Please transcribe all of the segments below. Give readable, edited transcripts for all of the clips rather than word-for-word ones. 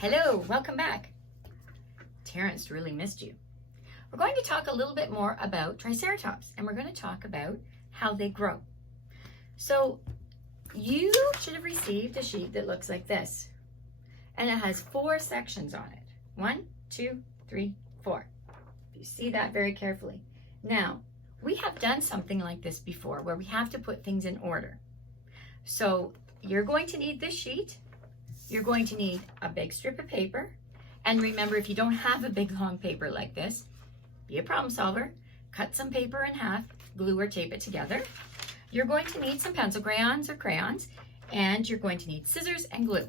Hello, welcome back. Terrence really missed you. We're going to talk a little bit more about Triceratops, and we're going to talk about how they grow. So you should have received a sheet that looks like this, and it has 4 sections on it. 1, 2, 3, 4. You see that very carefully. Now, we have done something like this before where we have to put things in order. So you're going to need this sheet. You're going to need a big strip of paper. And remember, if you don't have a big long paper like this, be a problem solver. Cut some paper in half, glue or tape it together. You're going to need some pencil crayons or crayons, and you're going to need scissors and glue.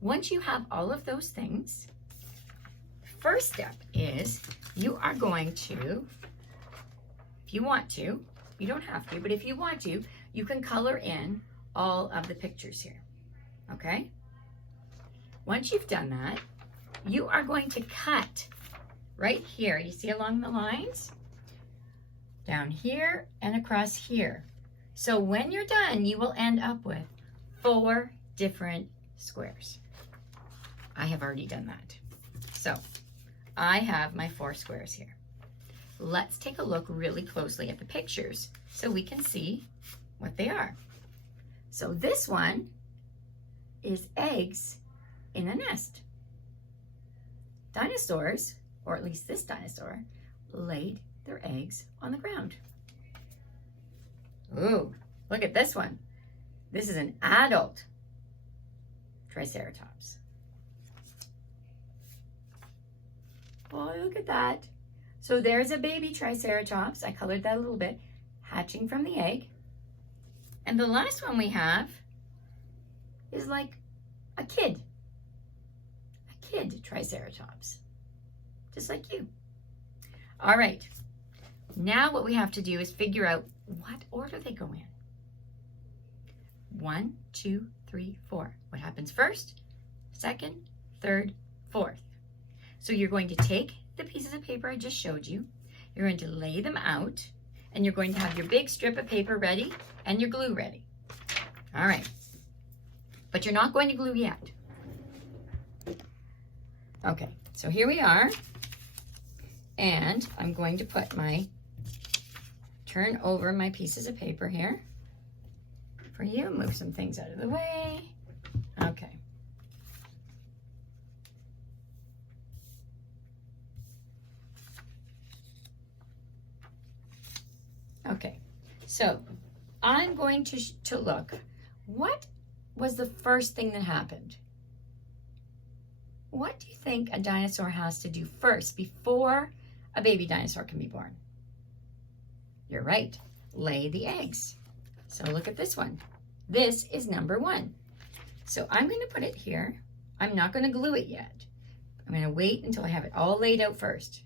Once you have all of those things, the first step is you are going to, if you want to, you don't have to, but if you want to, you can color in all of the pictures here, okay? Once you've done that, you are going to cut right here. You see along the lines? Down here and across here. So when you're done, you will end up with 4 different squares. I have already done that. So I have my 4 squares here. Let's take a look really closely at the pictures so we can see what they are. So this one is eggs in a nest. Dinosaurs, or at least this dinosaur, laid their eggs on the ground. Ooh, look at this one. This is an adult Triceratops. Oh, look at that. So there's a baby Triceratops. I colored that a little bit, hatching from the egg. And the last one we have is like a kid Triceratops, just like you. All right, now what we have to do is figure out what order they go in. 1, 2, 3, 4. What happens first, second, third, fourth? So you're going to take the pieces of paper I just showed you, you're going to lay them out, and you're going to have your big strip of paper ready and your glue ready. All right, but you're not going to glue yet. Okay, so here we are, and I'm going to put turn over my pieces of paper here for you, move some things out of the way. Okay. Okay, so I'm going to look, what was the first thing that happened? What do you think a dinosaur has to do first before a baby dinosaur can be born? You're right, lay the eggs. So look at this one. This is number 1. So I'm going to put it here. I'm not going to glue it yet. I'm going to wait until I have it all laid out first.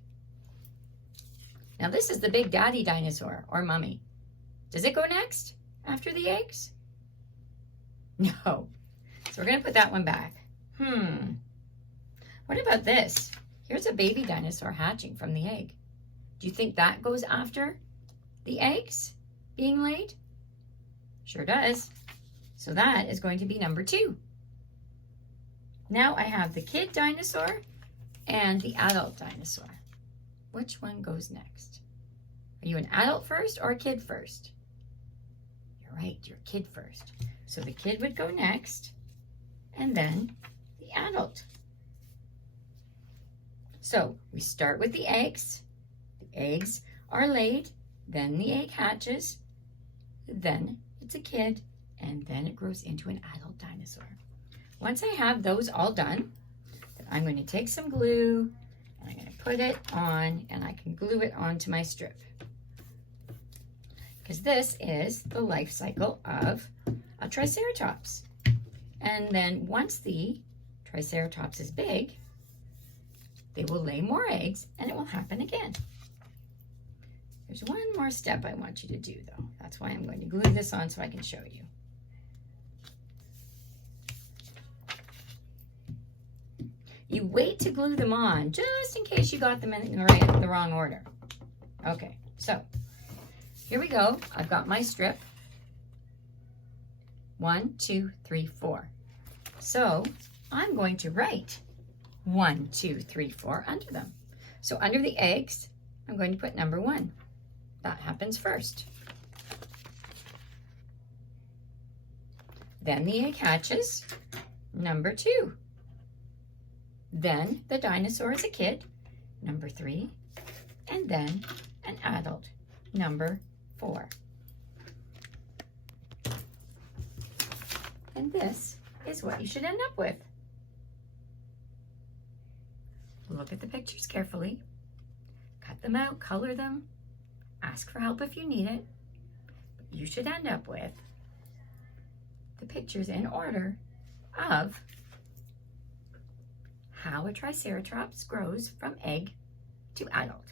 Now this is the big daddy dinosaur, or mummy. Does it go next after the eggs? No. So we're going to put that one back. What about this? Here's a baby dinosaur hatching from the egg. Do you think that goes after the eggs being laid? Sure does. So that is going to be number 2. Now I have the kid dinosaur and the adult dinosaur. Which one goes next? Are you an adult first or a kid first? You're right, you're a kid first. So the kid would go next, and then the adult. So we start with the eggs. The eggs are laid, then the egg hatches, then it's a kid, and then it grows into an adult dinosaur. Once I have those all done, then I'm going to take some glue, and I'm going to put it on, and I can glue it onto my strip. Because this is the life cycle of a Triceratops. And then once the Triceratops is big, they will lay more eggs, and it will happen again. There's one more step I want you to do, though. That's why I'm going to glue this on so I can show you. You wait to glue them on, just in case you got them in the wrong order. Okay, so here we go. I've got my strip. 1, 2, 3, 4. So I'm going to write 1, 2, 3, 4 under them. So under the eggs, I'm going to put number 1. That happens first. Then the egg hatches, number 2. Then the dinosaur is a kid, number 3. And then an adult, number 4. And this is what you should end up with. Look at the pictures carefully. Cut them out, color them. Ask for help if you need it. But you should end up with the pictures in order of how a Triceratops grows from egg to adult.